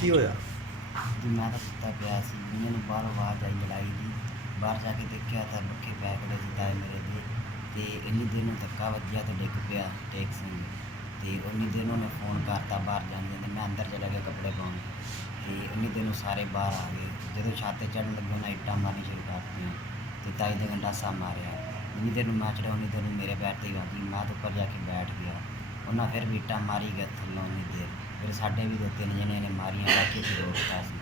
ਕੀ ਹੋਇਆ? ਜੀ ਮੈਂ ਤਾਂ ਸੁੱਤਾ ਪਿਆ ਸੀ, ਮੈਨੂੰ ਬਾਹਰੋਂ ਆਵਾਜ਼ ਆਈ, ਲੜਾਈ ਦੀ। ਬਾਹਰ ਜਾ ਕੇ ਦੇਖਿਆ ਤਾਂ ਬੱਕੇ ਪੈ ਖੜੇ ਸੀ ਤਾਏ ਮੇਰੇ ਦੇ ਤੇ ਇੰਨੀ ਦੇਰ ਨੂੰ ਧੱਕਾ ਵੱਜਿਆ ਤਾਂ ਡਿੱਗ ਪਿਆ ਟੇਕ ਨੂੰ। ਤੇ ਉਨੀ ਦੇਰ ਨੂੰ ਉਹਨੇ ਫੋਨ ਕਰਤਾ ਬਾਹਰ ਜਾਣ ਨੇ ਮੈਂ ਅੰਦਰ ਚਲਾ ਗਿਆ ਕੱਪੜੇ ਪਾਉਣ। ਤੇ ਉਨੀ ਦੇਰ ਨੂੰ ਸਾਰੇ ਬਾਹਰ ਆ ਗਏ। ਜਦੋਂ ਛਾਤੇ ਤੇ ਚੜਨ ਲੱਗੇ, ਉਹਨਾਂ ਇੱਟਾਂ ਮਾਰਨੀ ਸ਼ੁਰੂ ਕਰਤੀਆਂ ਤੇ ਤਾਈ ਦੇ ਗੰਡਾਸਾ ਮਾਰਿਆ। ਉਨੀ ਦੇਰ ਨੂੰ ਮੈਂ ਚੜਿਆ ਉਨੀ ਦੇਰ ਨੂੰ ਮੇਰੇ ਪੈਰ ਤੇ ਹੀ ਆ ਗਈ ਮੈਂ ਤਾਂ ਉੱਪਰ ਜਾ ਕੇ ਬੈਠ ਗਿਆ। ਉਹਨਾਂ ਫਿਰ ਵੀ ਇੱਟਾਂ ਮਾਰੀ ਗਏ ਥੱਲੋਂ ਉਨੀ ਦੇਰ। ਫਿਰ ਸਾਡੇ ਵੀ ਦੋ ਤਿੰਨ ਜਣੇ ਨੇ ਮਾਰੀਆਂ ਬਾਕੀ ਸੀ ਰੋਕਤਾ ਸੀ।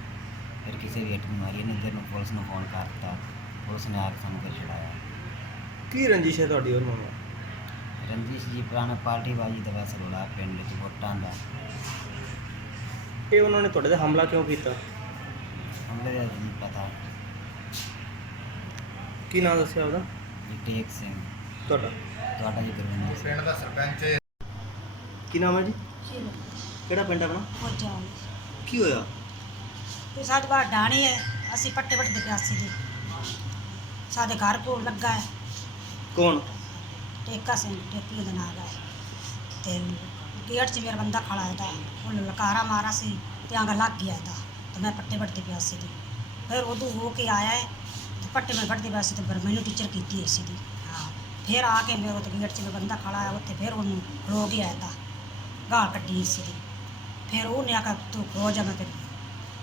ਫਿਰ ਕਿਸੇ ਵੀ ਨੂੰ ਮਾਰੀ ਇਹਨੇ ਦੇਰ ਨੂੰ ਪੁਲਿਸ ਨੂੰ ਫੋਨ ਕਰਤਾ ਪੁਲਿਸ ਨੇ ਆ ਕੇ ਸਾਨੂੰ ਫਿਰ ਛੁਡਾਇਆ। ਕੀ ਰੰਜਿਸ਼ ਹੈ ਤੁਹਾਡੀ ਉਹਨਾਂ ਨਾਲ ਰਣਜੀਤ ਜੀ ਪੁਰਾਣਾ ਪਾਰਟੀ ਬਾਜੀ ਦਾ ਵੈਸੇ ਰੋਲਾ ਪਿੰਡ ਵਿੱਚ ਵੋਟਾਂ ਦਾ। ਇਹ ਉਹਨਾਂ ਨੇ ਤੁਹਾਡੇ ਤੇ ਹਮਲਾ ਕਿਉਂ ਕੀਤਾ? ਹਮਲੇ ਦਾ ਨਹੀਂ ਪਤਾ। ਕੀ ਨਾਮ ਦੱਸਿਆ ਉਹਦਾ? ਜੀ ਟੇਕ ਸਿੰਘ। ਤੁਹਾਡਾ? ਤੁਹਾਡਾ ਜੀ ਗੁਰਵਿੰਦਰ ਸਿੰਘ। ਪਿੰਡ ਦਾ ਸਰਪੰਚ। ਕੀ ਨਾਮ ਹੈ ਜੀ? ਕਿਹੜਾ ਪਿੰਡ ਆਪਣਾ? ਹੋ ਜਾਓ ਕੀ ਹੋਇਆ? ਤੇ ਸਾਡੇ ਬਾਹਰ ਡਾਣੀ ਹੈ ਅਸੀਂ ਪੱਟੇ ਵੱਟਦੇ ਪਿਆਸੀ ਦੇ। ਸਾਡੇ ਘਰ ਕੋਲ ਲੱਗਾ ਹੈ। ਕੌਣ? ਟੇਕਾ ਸਿੰਘ ਟੇਕੀ ਦਾ ਨਾਮ ਹੈ। ਤੇ ਗੇਟ 'ਚ ਮੇਰਾ ਬੰਦਾ ਖੜਾ ਹੈ। ਤਾਂ ਉਹਨੇ ਲਕਾਰਾ ਮਾਰਾ ਸੀ ਤੇ ਆਂਗਾ ਲੱਗ ਗਿਆ ਤਾਂ ਤੇ ਮੈਂ ਪੱਟੇ ਵੱਟਦੇ ਪਿਆਸੀ ਦੀ। ਫਿਰ ਉਦੋਂ ਹੋ ਕੇ ਆਇਆ ਹੈ ਤੇ ਪੱਟੇ ਮੈਂ ਵੱਟਦੇ ਪਿਆਸੀ ਤੇ ਫਿਰ ਮੈਨੂੰ ਟੀਚਰ ਕੀਤੀ ਸੀ ਦੀ ਹਾਂ। ਫਿਰ ਆ ਕੇ ਮੇਰੇ ਉੱਤੇ ਗੇਟ 'ਚ ਮੇਰਾ ਬੰਦਾ ਖੜਾ ਹੈ। ਉੱਥੇ ਫਿਰ ਉਹਨੂੰ ਰੋ ਗਿਆ ਤਾਂ। ਗਾਲ ਕੱਢੀ ਸੀ ਦੀ ਫਿਰ ਉਹਨੇ ਆਖਿਆ ਤੂੰ ਖੋ ਜਾ ਮੈਂ ਤੇ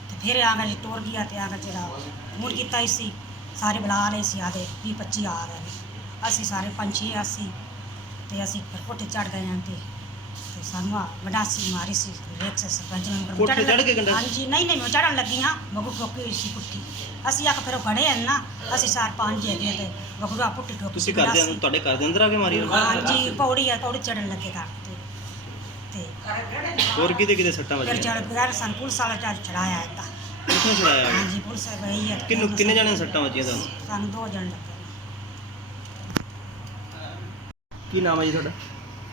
ਤੇ ਫਿਰ ਆਂਗਾ ਜੀ ਟੁਰ ਗਿਆ ਤੇ ਆਂਗਾ ਜਿਹੜਾ ਮੁੜ ਕੀਤਾ ਸੀ ਸਾਰੇ ਬੁਲਾ ਲਏ ਸੀ ਆਦੇ 20 25 ਆ ਗਏ ਨੇ ਅਸੀਂ ਸਾਰੇ ਪੰਛੀ ਅਸੀਂ ਤੇ ਅਸੀਂ ਫਿਰ ਕੋਠੇ ਚੜ ਗਏ ਹਾਂ ਤੇ ਤੇ ਸਾਨੂੰ ਆ ਗੰਡਾਸੀ ਮਾਰੀ ਸੀ ਰੇਕ ਸੇ ਸਰਪੰਚ ਨੇ ਕੋਠੇ ਚੜ੍ਹ ਕੇ ਗੰਡਾਸੀ? ਹਾਂਜੀ ਨਹੀਂ ਨਹੀਂ ਮੈਂ ਚੜਨ ਲੱਗੀ ਹਾਂ ਬਗੂ ਹੋਈ ਸੀ ਕੁੱਟੀ ਅਸੀਂ ਆਖ ਫਿਰ ਖੜੇ ਹਨ ਨਾ ਅਸੀਂ ਸਾਰ ਪੰਜ ਹੈਗੇ ਤੇ ਬਗੂ ਆ ਪੁੱਟੀ ਠੋਕੀ ਤੁਸੀਂ ਸੀ ਘਰ ਦੇ ਗੰਡਾਸੀ। ਅੰਦਰ ਤੁਹਾਡੇ ਘਰ ਦੇ ਅੰਦਰ ਆ ਕੇ ਮਾਰੀ? ਹਾਂਜੀ ਪੌੜੀ ਆ ਪੌੜੀ ਚੜਨ ਲੱਗੇ ਘਰ ਤੇ ਹੋਰ ਕਿਤੇ ਕਿਤੇ ਸੱਟਾਂ ਫਿਰ ਵੱਜੀਆਂ ਚੜ ਬਗੈਰ ਸਾਨੂੰ ਪੁਲਿਸ ਵਾਲਾ ਚੜ ਚੜਾਇਆ ਇੱਦਾਂ ਕਿੱਥੋਂ ਛੁਡਾਇਆ ਹਾਂਜੀ ਪੁਲਿਸ ਗਈ ਹੈ। ਕਿੰਨੂੰ ਕਿੰਨੇ ਜਣੇ ਸੱਟਾਂ ਵੱਜੀਆਂ ਤੁਹਾਨੂੰ? ਸਾਨੂੰ ਦੋ ਜਣ ਲੱਗੇ। ਕੀ ਨਾਮ ਹੈ ਜੀ ਤੁਹਾਡਾ?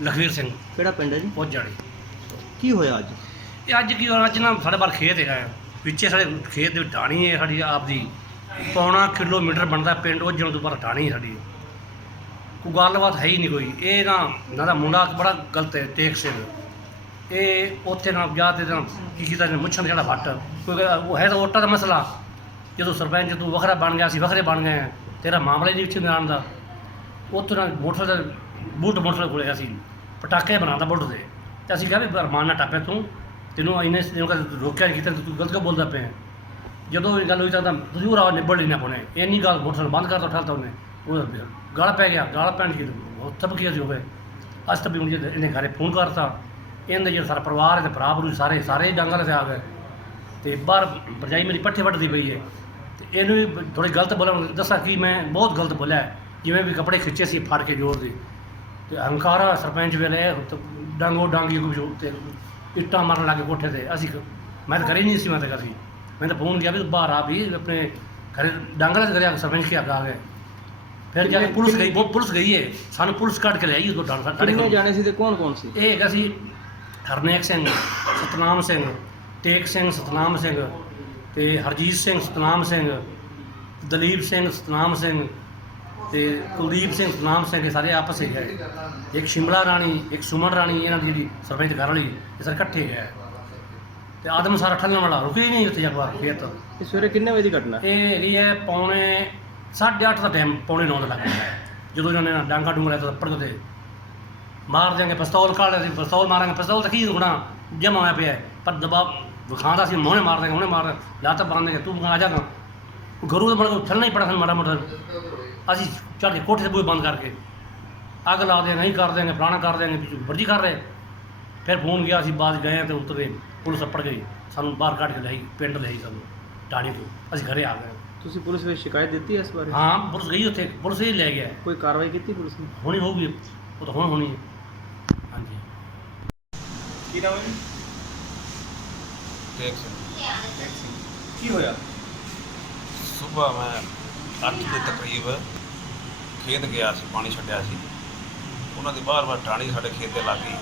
ਲਖਵੀਰ ਸਿੰਘ। ਕਿਹੜਾ ਪਿੰਡ ਹੈ ਜੀ? ਪੋਜਾੜੀ ਕੀ ਹੋਇਆ ਅੱਜ? ਇਹ ਅੱਜ ਕੀ ਹੋਇਆ ਅੱਜ ਨਾ ਸਾਡੇ ਬਾਹਰ ਖੇਤ ਹੈਗਾ ਹੈ। ਪਿੱਛੇ ਸਾਡੇ ਖੇਤ ਦੇ ਢਾਣੀ ਹੈ ਸਾਡੀ ਆਪਦੀ ਪੌਣਾ ਕਿਲੋਮੀਟਰ ਬਣਦਾ ਪਿੰਡ ਉਹ ਜਦੋਂ ਤੋਂ ਪਰ ਢਾਣੀ ਹੈ ਸਾਡੀ। ਕੋਈ ਗੱਲਬਾਤ ਹੈ ਹੀ ਨਹੀਂ ਕੋਈ। ਇਹ ਨਾ ਨਾ ਦਾ ਮੁੰਡਾ ਬੜਾ ਗਲਤ ਹੈ ਟੇਕ ਸਿੰਘ। ਇਹ ਉੱਥੇ ਨਾ ਜਾ ਤੇ ਨਾ ਕੀ ਕੀਤਾ ਨੇ ਮੁੱਛਾਂ ਦਾ ਜਿਹੜਾ ਵੱਟ ਕੋਈ ਕਹਿੰਦਾ ਉਹ ਹੈ ਤਾਂ ਵੋਟਾਂ ਦਾ ਮਸਲਾ। ਜਦੋਂ ਸਰਪੰਚ ਤੂੰ ਵੱਖਰਾ ਬਣ ਗਿਆ ਸੀ ਵੱਖਰੇ ਬਣ ਗਏ ਹਾਂ, ਤੇਰਾ ਮਾਮਲਾ ਹੀ ਨਹੀਂ ਵਿੱਚ ਆਉਣ ਦਾ। ਉੱਥੋਂ ਨਾਲ ਮੋਟਰ ਦਾ ਬੂਟ ਮੋਟਰ ਗਿਆ ਸੀ ਪਟਾਕੇ ਬਣਾਉਂਦਾ ਬੁੱਟ ਦੇ। ਤੇ ਅਸੀਂ ਕਿਹਾ ਵੀ ਰਮਾਨ ਨਾ ਟਾਪੇ ਤੂੰ। ਤੈਨੂੰ ਇਹਨੇ ਤੈਨੂੰ ਕਹਿੰਦਾ ਰੋਕਿਆ ਨਹੀਂ ਕੀਤਾ ਤੂੰ ਗਲਤ ਕਿਉਂ ਬੋਲਦਾ ਪਿਆ? ਜਦੋਂ ਇਹ ਗੱਲ ਹੋਈ ਤਾਂ ਜ਼ਰੂਰ ਆ ਨਿਬੜ ਲੈਣਾ ਪਣੇ ਇੰਨੀ ਗੱਲ ਮੋਟਰ ਬੰਦ ਕਰ ਤਾ ਠਾਲਤਾ ਉਹਨੇ। ਉਹ ਗਾਲ ਪੈ ਗਿਆ ਗਾਲ ਪੈਣ ਕੀ ਉਹ ਥੱਪ ਗਿਆ ਸੀ ਹੋਵੇ ਅੱਜ ਤੱਕ ਵੀ ਹੁਣ ਇਹਨੇ ਘਰੇ ਫੋਨ ਕਰਤਾ। ਇਹਦੇ ਜਿਹੜਾ ਸਾਰਾ ਪਰਿਵਾਰ ਤੇ ਭਰਾ ਭਰੂ ਸਾਰੇ ਸਾਰੇ ਜੰਗਲ ਤੇ ਆ ਗਏ। ਤੇ ਬਾਹਰ ਭਰਜਾਈ ਮੇਰੀ ਪੱਠੇ ਵੱਢਦੀ ਪਈ ਹੈ। ਤੇ ਇਹਨੂੰ ਵੀ ਥੋੜੀ ਗਲਤ ਬੋਲਣ ਦੱਸਾਂ ਕਿ ਮੈਂ ਬਹੁਤ ਗਲਤ ਬੋਲਿਆ। ਜਿਵੇਂ ਵੀ ਕੱਪੜੇ ਖਿੱਚੇ ਸੀ ਫੜ ਕੇ ਜ਼ੋਰ ਦੇ। ਤੇ ਹੰਕਾਰਾ ਸਰਪੰਚ ਵੇਲੇ ਡਾਂਗੋ ਡਾਂਗੀ ਕੁਝ ਤੇ ਇੱਟਾਂ ਮਾਰਨ ਲੱਗੇ ਕੋਠੇ ਤੇ। ਅਸੀਂ ਮੈਂ ਤਾਂ ਕਰੀ ਨਹੀਂ ਸੀ ਮੈਂ ਤਾਂ ਕਦੀ ਮੈਂ ਤਾਂ ਫੋਨ ਗਿਆ ਵੀ ਬਾਹਰ ਆ ਵੀ ਆਪਣੇ ਘਰੇ ਡਾਂਗਰਾ ਤੇ ਕਰਿਆ ਸਰਪੰਚ ਕੀ ਆ ਗਏ। ਫਿਰ ਜਾ ਕੇ ਪੁਲਿਸ ਗਈ ਉਹ ਪੁਲਿਸ ਗਈ ਹੈ ਸਾਨੂੰ ਪੁਲਿਸ ਕੱਢ ਕੇ ਲਿਆਈ ਉਦੋਂ ਡਾਂਗ ਸਾਡੇ ਕਿੰਨੇ ਕੋਲ ਜਾਣੇ ਸੀ ਤੇ ਕੌਣ ਕੌਣ ਸੀ? ਇਹ ਹੈਗਾ ਸੀ ਹਰਨੇਕ ਸਿੰਘ ਸਤਨਾਮ ਸਿੰਘ ਟੇਕ ਸਿੰਘ ਸਤਨਾਮ ਸਿੰਘ ਤੇ ਹਰਜੀਤ ਸਿੰਘ ਸਤਨਾਮ ਸਿੰਘ ਦਲੀਪ ਸਿੰਘ ਸਤਨਾਮ ਸਿੰਘ ਤੇ ਕੁਲਦੀਪ ਸਿੰਘ ਸਤਨਾਮ ਸਿੰਘ ਇਹ ਸਾਰੇ ਆਪਸ ਵਿੱਚ ਹੈ ਇੱਕ ਸ਼ਿਮਲਾ ਰਾਣੀ ਇੱਕ ਸੁਮਨ ਰਾਣੀ ਇਹਨਾਂ ਦੀ ਜਿਹੜੀ ਸਰਪੰਚ ਘਰ ਵਾਲੀ ਇਹ ਸਾਰੇ ਇਕੱਠੇ ਹੈ ਤੇ ਆਦਮ ਸਾਰਾ ਠੱਲਣ ਵਾਲਾ ਰੁਕੇ ਹੀ ਨਹੀਂ ਉੱਥੇ ਜਾ ਕੇ ਖੇਤ। ਇਹ ਸਵੇਰੇ ਕਿੰਨੇ ਵਜੇ ਦੀ ਘਟਨਾ? ਇਹ ਹੈਗੀ ਹੈ ਪੌਣੇ 8:30 ਦਾ ਟਾਈਮ ਪੌਣੇ 9 ਦਾ ਲੱਗ ਗਿਆ ਹੈ। ਜਦੋਂ ਇਹਨਾਂ ਨੇ ਡਾਂਗਾ ਡੂੰਗਾ ਤਾਂ ਪੜ ਗਏ ਮਾਰ ਦਿਆਂਗੇ ਪਿਸਤੌਲ ਕਾੜ ਲਿਆ ਸੀ ਪਿਸਤੌਲ ਮਾਰਾਂਗੇ ਪਿਸਤੌਲ ਤਾਂ ਕੀ ਹੋਣਾ ਜਮਾ ਹੋਇਆ ਪਿਆ। ਪਰ ਦਬਾਅ ਵਿਖਾਉਂਦਾ ਸੀ ਮੋਹਣੇ ਮਾਰ ਦੇਂਗੇ ਹੁਣੇ ਮਾਰ ਲੱਤ ਬੰਨ ਦੇਂਗੇ ਤੂੰ ਆ ਜਾਗਾ ਘਰੂ ਦੇ ਮੜ ਚੱਲਣਾ ਹੀ ਪੜਾ ਸਾਨੂੰ ਮਾੜਾ ਮੋਟਾ। ਅਸੀਂ ਚੱਲ ਕੇ ਕੋਠੇ ਬੂਹੇ ਬੰਦ ਕਰਕੇ ਅੱਗ ਲਾ ਦੇ ਨਹੀਂ ਕਰ ਦੇਂਗੇ ਫਲਾਣਾ ਕਰ ਦੇਂਗੇ ਵਰਜੀ ਕਰ ਰਹੇ। ਫਿਰ ਫੋਨ ਗਿਆ ਅਸੀਂ ਬਾਅਦ ਗਏ ਤੇ ਉਤਰੇ ਪੁਲਿਸ ਅੱਪੜ ਗਈ। ਸਾਨੂੰ ਬਾਹਰ ਕੱਢ ਕੇ ਲਈ ਪਿੰਡ ਲਈ ਸਾਨੂੰ ਟਾਣੀ ਤੋਂ। ਅਸੀਂ ਘਰੇ ਆ ਗਏ। ਤੁਸੀਂ ਪੁਲਿਸ ਵਿੱਚ ਸ਼ਿਕਾਇਤ ਦਿੱਤੀ ਇਸ ਬਾਰੇ? ਹਾਂ ਪੁਲਿਸ ਗਈ ਉੱਥੇ ਪੁਲਿਸ ਹੀ ਲੈ ਗਿਆ। ਕੋਈ ਕਾਰਵਾਈ ਕੀਤੀ ਪੁਲਿਸ ਨੇ? ਹੁਣੀ ਹੋਊਗੀ ਉਹ ਤਾਂ ਹੁਣ ਹੋਣੀ ਹੈ। ਕੀ ਨਾਮ ਹੈ ਜੀ? ਟੇਕ ਸਿੰਘ ਕੀ ਹੋਇਆ? ਸਵੇਰ ਮੈਂ 8 ਦੇ ਤਕਰੀਬ ਖੇਤ ਗਿਆ ਸੀ ਪਾਣੀ ਛੱਡਿਆ ਸੀ। ਉਹਨਾਂ ਦੀ ਬਾਰ-ਬਾਰ ਟਾਣੀ ਸਾਡੇ ਖੇਤ ਦੇ ਲੱਗ ਗਈ।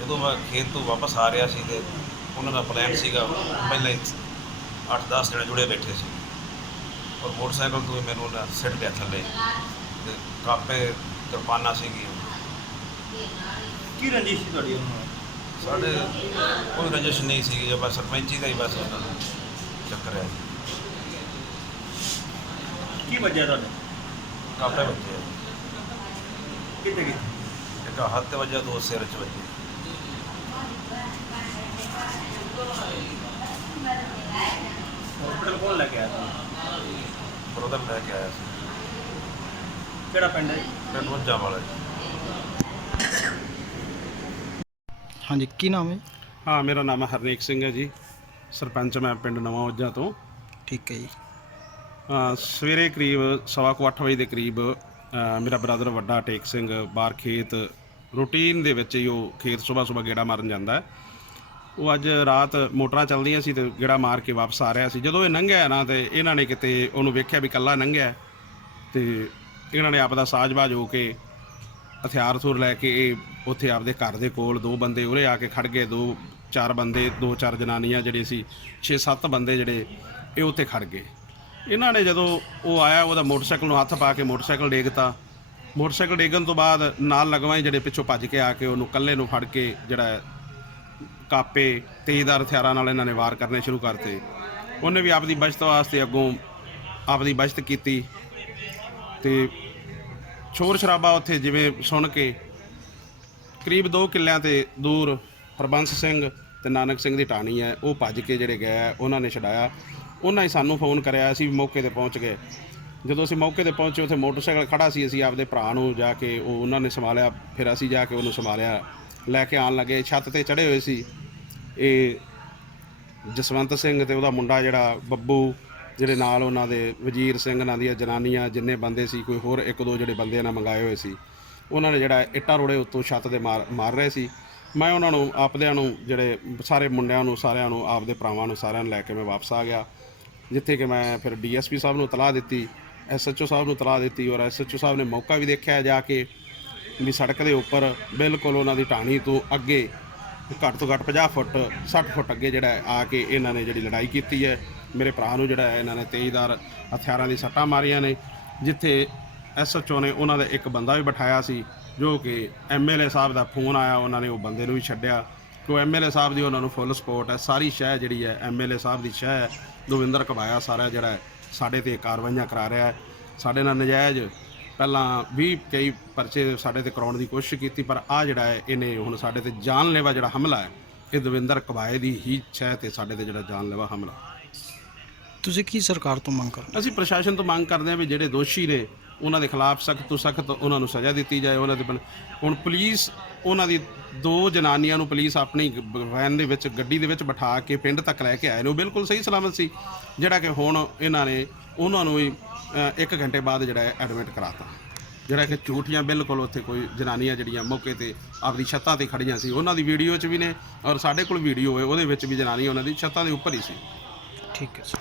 ਜਦੋਂ ਮੈਂ ਖੇਤ ਤੋਂ ਵਾਪਸ ਆ ਰਿਹਾ ਸੀ ਤੇ ਉਹਨਾਂ ਦਾ ਪਲਾਨ ਸੀਗਾ ਪਹਿਲਾਂ ਹੀ 8-10 ਜਣੇ ਜੁੜੇ ਬੈਠੇ ਸੀ। ਔਰ ਮੋਟਰਸਾਈਕਲ ਤੋਂ ਹੀ ਮੈਨੂੰ ਉਹਨਾਂ ਸਿੱਟ ਲਿਆ ਥੱਲੇ। ਤੇ ਕਾਪੇ ਕਿਰਪਾਨਾਂ ਸੀਗੀਆਂ। ਕੀ ਰੰਜਿਸ਼ ਸੀ ਤੁਹਾਡੀ ਉਹਨਾਂ ਨਾਲ? ਸਾਡੇ ਕੋਈ ਰਜਿਸ਼ ਨਹੀਂ ਸੀ ਜੇ ਬਸ ਸਰਪੰਚੀ ਦਾ ਹੀ ਬਸ ਉਹਨਾਂ ਦਾ ਚੱਕਰ ਹੈ। ਕੀ ਵੱਜਿਆ ਤੁਹਾਡੇ ਕਾਪੇ ਬੱਚੇ ਆ। ਕਿੱਥੇ ਕਿੱਥੇ? ਇੱਕ ਹੱਥ ਤੇ ਵੱਜਿਆ ਦੋ ਸਿਰ 'ਚ ਵੱਜੇ ਹਸਪੀਟਲ ਕੌਣ ਲੈ ਕੇ ਆਇਆ ਤੁਹਾਨੂੰ ਬਰੋਦਰ ਲੈ ਕੇ ਆਇਆ ਸੀ। ਕਿਹੜਾ ਪਿੰਡ ਹੈ? ਪਿੰਡ ਵੱਜਾ ਵਾਲਾ ਜੀ। ਹਾਂਜੀ ਕੀ ਨਾਮ ਹੈ? ਹਾਂ ਮੇਰਾ ਨਾਮ ਹਰਨੇਕ ਸਿੰਘ ਹੈ ਜੀ। ਸਰਪੰਚ ਮੈਂ ਪਿੰਡ ਨਵਾਂ ਉੱਜਾ ਤੋਂ। ਠੀਕ ਹੈ ਜੀ। ਅ, ਸਵੇਰੇ ਕਰੀਬ ਸਵਾ ਕੁ ਅੱਠ ਵਜੇ ਦੇ ਕਰੀਬ ਅ, ਮੇਰਾ ਬ੍ਰਦਰ ਵੱਡਾ ਟੇਕ ਸਿੰਘ ਬਾਹਰ ਖੇਤ ਰੂਟੀਨ ਦੇ ਵਿੱਚ ਹੀ ਉਹ ਖੇਤ ਸਵੇਰ ਸਵੇਰ ਗੇੜਾ ਮਾਰਨ ਜਾਂਦਾ ਹੈ। ਉਹ ਅੱਜ ਰਾਤ ਮੋਟਰਾਂ ਚੱਲਦੀਆਂ ਸੀ ਤੇ ਗੇੜਾ ਮਾਰ ਕੇ ਵਾਪਸ ਆ ਰਿਹਾ ਸੀ। ਜਦੋਂ ਇਹ ਲੰਘਿਆ ਨਾ ਤੇ ਇਹਨਾਂ ਨੇ ਕਿਤੇ ਉਹਨੂੰ ਵੇਖਿਆ ਵੀ ਕੱਲਾ ਲੰਘਿਆ ਤੇ ਇਹਨਾਂ ਨੇ ਆਪ ਦਾ ਸਾਜ਼ਬਾਜ਼ ਹੋ ਕੇ ਹਥਿਆਰ ਥੁਰ ਲੈ ਕੇ ਇਹ ਉੱਥੇ ਆਪਦੇ ਘਰ ਦੇ ਕੋਲ ਦੋ ਬੰਦੇ ਉਰੇ ਆ ਕੇ ਖੜ ਗਏ, ਦੋ, ਚਾਰ ਬੰਦੇ, ਦੋ, ਚਾਰ ਜਨਾਨੀਆਂ ਜਿਹੜੇ ਸੀ 6-7 ਬੰਦੇ ਜਿਹੜੇ ਇਹ ਉੱਥੇ ਖੜ ਗਏ। ਇਹਨਾਂ ਨੇ ਜਦੋਂ ਉਹ ਆਇਆ, ਉਹਦਾ ਮੋਟਰਸਾਈਕਲ ਨੂੰ ਹੱਥ ਪਾ ਕੇ ਮੋਟਰਸਾਈਕਲ ਡੇਗਤਾ। ਮੋਟਰਸਾਈਕਲ ਡੇਗਣ ਤੋਂ ਬਾਅਦ ਨਾਲ ਲਗਵਾਏ ਜਿਹੜੇ ਪਿੱਛੋਂ ਭੱਜ ਕੇ ਆ ਕੇ ਉਹਨੂੰ ਕੱਲੇ ਨੂੰ ਫੜ ਕੇ ਜਿਹੜਾ ਕਾਪੇ ਤੇਜ਼ਦਾਰ ਹਥਿਆਰਾਂ ਨਾਲ ਇਹਨਾਂ ਨੇ ਵਾਰ ਕਰਨੇ ਸ਼ੁਰੂ ਕਰਤੇ। ਉਹਨੇ ਵੀ ਆਪਦੀ ਬਚਤ ਵਾਸਤੇ ਅੱਗੋਂ ਆਪਦੀ ਬਚਤ ਕੀਤੀ ਤੇ ਸ਼ੋਰ ਸ਼ਰਾਬਾ ਉੱਥੇ ਜਿਵੇਂ ਸੁਣ ਕੇ ਕਰੀਬ 2 ਕਿੱਲਿਆਂ ਤੇ ਦੂਰ ਹਰਬੰਸ ਸਿੰਘ ਤੇ ਨਾਨਕ ਸਿੰਘ ਦੀ ਟਾਣੀ ਹੈ ਉਹ ਭੱਜ ਕੇ ਜਿਹੜੇ ਗਏ ਆ, ਉਹਨਾਂ ਨੇ ਛਡਾਇਆ। ਉਹਨਾਂ ਹੀ ਸਾਨੂੰ ਫੋਨ ਕਰਿਆ ਅਸੀਂ ਵੀ ਮੌਕੇ ਤੇ ਪਹੁੰਚ ਗਏ। ਜਦੋਂ ਅਸੀਂ ਮੌਕੇ ਤੇ ਪਹੁੰਚੇ ਉੱਥੇ ਮੋਟਰਸਾਈਕਲ ਖੜਾ ਸੀ ਅਸੀਂ ਆਪਦੇ ਭਰਾ ਨੂੰ ਜਾ ਕੇ ਉਹ ਉਹਨਾਂ ਨੇ ਸੰਭਾਲਿਆ ਫਿਰ ਅਸੀਂ ਜਾ ਕੇ ਉਹਨੂੰ ਸੰਭਾਲਿਆ। ਲੈ ਕੇ ਆਉਣ ਲੱਗੇ ਛੱਤ ਤੇ ਚੜੇ ਹੋਏ ਸੀ। ਇਹ ਜਸਵੰਤ ਸਿੰਘ ਤੇ ਉਹਦਾ ਮੁੰਡਾ ਜਿਹੜਾ ਬੱਬੂ ਜਿਹੜੇ ਨਾਲ ਉਹਨਾਂ ਦੇ ਵਜ਼ੀਰ ਸਿੰਘ ਨਾਂ ਦੀਆਂ ਜਨਾਨੀਆਂ, ਜਿੰਨੇ ਬੰਦੇ ਸੀ, ਕੋਈ ਹੋਰ ਇੱਕ ਦੋ ਜਿਹੜੇ ਬੰਦੇ ਇਹਨਾਂ ਮੰਗਾਏ ਹੋਏ ਸੀ, ਉਹਨਾਂ ਨੇ ਜਿਹੜਾ ਇੱਟਾਂ ਰੋੜੇ ਉੱਤੋਂ ਛੱਤ ਤੇ ਮਾਰ ਮਾਰ ਰਹੇ ਸੀ। ਮੈਂ ਉਹਨਾਂ ਨੂੰ, ਆਪਦਿਆਂ ਨੂੰ, ਜਿਹੜੇ ਸਾਰੇ ਮੁੰਡਿਆਂ ਨੂੰ, ਸਾਰਿਆਂ ਨੂੰ, ਆਪਦੇ ਭਰਾਵਾਂ ਨੂੰ, ਸਾਰਿਆਂ ਨੂੰ ਲੈ ਕੇ ਮੈਂ ਵਾਪਸ ਆ ਗਿਆ। ਜਿੱਥੇ ਕਿ ਮੈਂ ਫਿਰ ਡੀਐਸਪੀ ਸਾਹਿਬ ਨੂੰ ਤਲਾਹ ਦਿੱਤੀ, ਐਸਐਚਓ ਸਾਹਿਬ ਨੂੰ ਤਲਾਹ ਦਿੱਤੀ ਔਰ ਐਸਐਚਓ ਸਾਹਿਬ ਨੇ ਮੌਕਾ ਵੀ ਦੇਖਿਆ ਜਾ ਕੇ ਵੀ ਸੜਕ ਦੇ ਉੱਪਰ ਬਿਲਕੁਲ ਉਹਨਾਂ ਦੀ ਢਾਣੀ ਤੋਂ ਅੱਗੇ ਘੱਟ ਤੋਂ ਘੱਟ 50 ਫੁੱਟ 60 ਫੁੱਟ ਅੱਗੇ ਜਿਹੜਾ ਆ ਕੇ ਇਹਨਾਂ ਨੇ ਜਿਹੜੀ ਲੜਾਈ ਕੀਤੀ ਹੈ। ਮੇਰੇ ਭਰਾ ਨੂੰ ਜਿਹੜਾ ਹੈ ਇਹਨਾਂ ਨੇ ਤੇਜ਼ਦਾਰ ਹਥਿਆਰਾਂ ਦੀ ਸੱਟਾਂ ਮਾਰੀਆਂ ਨੇ, ਜਿੱਥੇ ਐਸਐਚਓ ਨੇ ਉਹਨਾਂ ਦਾ ਇੱਕ ਬੰਦਾ ਵੀ ਬਿਠਾਇਆ ਸੀ, ਜੋ ਕਿ ਐਮਐਲਏ ਸਾਹਿਬ ਦਾ ਫੋਨ ਆਇਆ, ਉਹਨਾਂ ਨੇ ਉਹ ਬੰਦੇ ਨੂੰ ਵੀ ਛੱਡਿਆ। ਕਿਉਂ ਐਮਐਲਏ ਸਾਹਿਬ ਦੀ ਉਹਨਾਂ ਨੂੰ ਫੁੱਲ ਸਪੋਰਟ ਹੈ, ਸਾਰੀ ਸ਼ਹਿ ਜਿਹੜੀ ਹੈ ਐਮਐਲਏ ਸਾਹਿਬ ਦੀ ਸ਼ਹਿ ਹੈ, ਦਵਿੰਦਰ ਕਬਾਇਆ ਸਾਰਾ ਜਿਹੜਾ ਹੈ, ਸਾਡੇ ਤੇ ਕਾਰਵਾਈਆਂ ਕਰਾ ਰਿਹਾ ਹੈ। ਸਾਡੇ ਨਾਲ ਨਜਾਇਜ਼ ਪਹਿਲਾਂ ਵੀ ਕਈ ਪਰਚੇ ਸਾਡੇ ਤੇ ਕਰਾਉਣ ਦੀ ਕੋਸ਼ਿਸ਼ ਕੀਤੀ, ਪਰ ਆ ਜਿਹੜਾ ਹੈ, ਇਹਨੇ ਹੁਣ ਸਾਡੇ ਤੇ ਜਾਨਲੇਵਾ ਜਿਹੜਾ ਹਮਲਾ ਹੈ, ਇਹ ਦਵਿੰਦਰ ਕਬਾਏ ਦੀ ਹੀ ਸ਼ਹਿ ਤੇ ਸਾਡੇ ਤੇ ਜਿਹੜਾ ਜਾਨਲੇਵਾ ਹਮਲਾ। ਤੁਸੀਂ ਕੀ ਸਰਕਾਰ ਤੋਂ ਮੰਗ ਕਰਦੇ ਅਸੀਂ ਪ੍ਰਸ਼ਾਸਨ ਤੋਂ ਮੰਗ ਕਰਦੇ ਹਾਂ ਵੀ ਜਿਹੜੇ ਦੋਸ਼ੀ ਨੇ ਉਹਨਾਂ ਦੇ ਖਿਲਾਫ ਸਖਤ ਤੋਂ ਸਖਤ ਉਹਨਾਂ ਨੂੰ ਸਜ਼ਾ ਦਿੱਤੀ ਜਾਏ ਉਹਨਾਂ ਦੇ ਬਣ- ਹੁਣ ਪੁਲਿਸ ਉਹਨਾਂ ਦੀ ਦੋ ਜਨਾਨੀਆਂ ਨੂੰ ਪੁਲਿਸ ਆਪਣੀ ਗ- ਵੈਨ ਦੇ ਵਿੱਚ ਗੱਡੀ ਦੇ ਵਿੱਚ ਬਿਠਾ ਕੇ ਪਿੰਡ ਤੱਕ ਲੈ ਕੇ ਆਏ ਨੇ। ਉਹ ਬਿਲਕੁਲ ਸਹੀ ਸਲਾਮਤ ਸੀ ਜਿਹੜਾ ਕਿ ਹੁਣ ਇਹਨਾਂ ਨੇ ਉਹਨਾਂ ਨੂੰ ਅ, ਇੱਕ ਘੰਟੇ ਬਾਅਦ ਜਿਹੜਾ ਹੈ ਐਡਮਿਟ ਕਰਾਤਾ। ਜਿਹੜਾ ਕਿ ਝੂਠੀਆਂ ਬਿਲਕੁਲ ਉੱਥੇ ਕੋਈ ਜਨਾਨੀਆਂ ਜਿਹੜੀਆਂ ਮੌਕੇ ਤੇ ਆਪਦੀ ਛੱਤਾਂ ਤੇ ਖੜੀਆਂ ਸੀ ਉਹਨਾਂ ਦੀ ਵੀਡੀਓ 'ਚ ਵੀ ਨੇ ਔਰ ਸਾਡੇ ਕੋਲ ਵੀਡੀਓ ਹੈ ਉਹਦੇ ਵਿੱਚ ਵੀ ਜਨਾਨੀ ਉਹਨਾਂ ਦੀ ਛੱਤਾਂ ਦੇ ਉੱਪਰ ਹੀ ਸੀ। ਠੀਕ ਹੈ ਸਰ